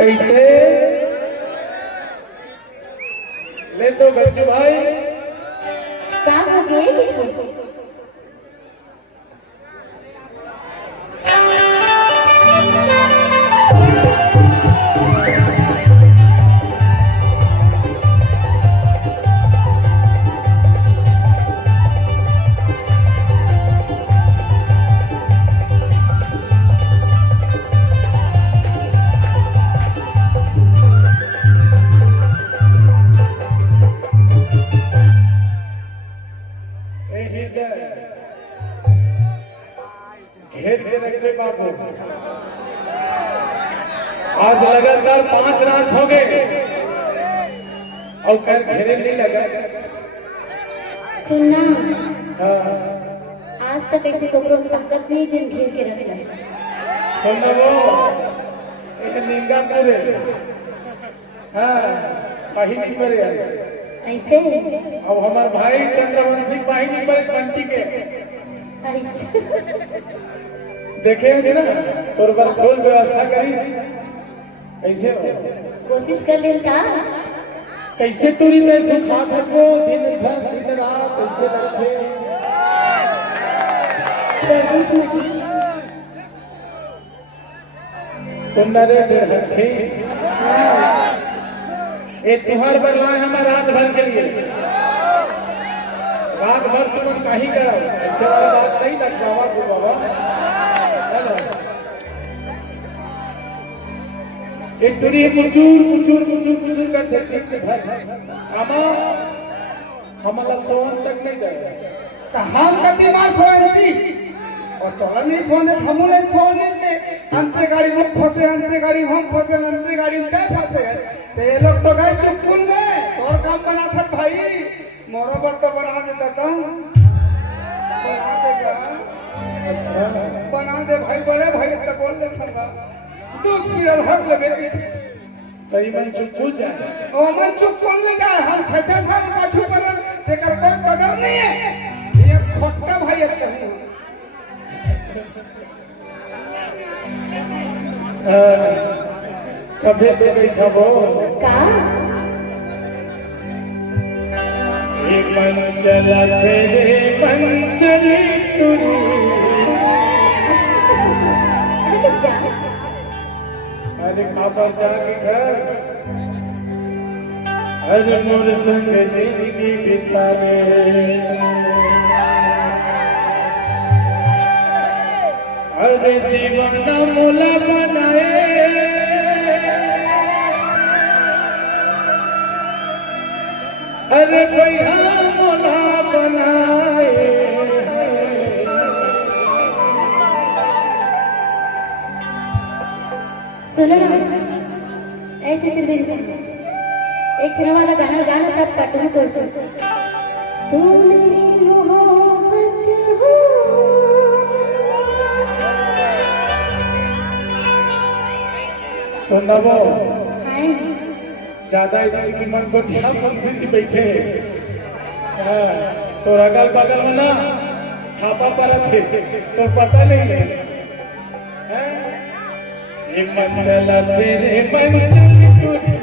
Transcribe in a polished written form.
कैसे ले तो बच्चू भाई का हो गए कि तुम घेर के रखे बाबू। आज लगातार 5 रात हो गए और खैर घेरे नहीं लगा। सुनना हाँ। आज तक ऐसे कोकरो ताकत नहीं जिन घेर के रखला। सुनना वो एक निंगा करे। हाँ पाहिनी करे ऐसे अब हमार भाई चंद्रवंशी पाहिनी करे कंटी के ऐसे देखे ना तोर पर खोल व्यवस्था करी कैसे कोशिश कर ले का कैसे तुरी में सुखा थको दिन भर दिन रात कैसे रखे प्रदीप मजी सुंदर रखे ये त्योहार बनवाए हमारे रात भर के लिए। रात भर तुम कहीं करो ऐसे वाली बात नहीं ना बाबा को बाबा है ना। एक तुरी मुचूर मुचूर मुचूर मुचूर करते दिन भर हमारा सोन तक नहीं जाए तो हम कति बार सोएंगी और चला नहीं सोने हमने सोने ते अंते गाड़ी में फंसे अंते गाड़ी हम फंसे अंते गाड़ी में ते फंसे ते ये लोग तो गए चुपकुल में और काम बना था भाई मोरोबर तो बना देता था बना देगा। अच्छा बना दे भाई बड़े भाई तो बोल दे संगा तू फिर हक लगे पीछे कई मन चुप जाए और मन चुपकुल में जाए हम 6 साल पाछू पर तेकर कोई कदर नहीं है ये खोटा भाई है कभी तो गई था वो का मन चला तेरे मन चली तुरी अरे जा अरे खापर जाके घर अरे मोर संग जिंदगी बितावे अरे दीवाना मोला बनाए अरे भैया मोला बनाए सुनो ना ऐसे तिरवेरी से एक ठहरा वाला गाना गाना तब पटू तोड़ से तू मेरी मोहब्बत हो सुना वो हाय ज्यादा इधर की मन को ध्यान मन से बैठे तो अगल बगल में ना छापा पर थे तो पता नहीं है ये मन चला तेरे मन चली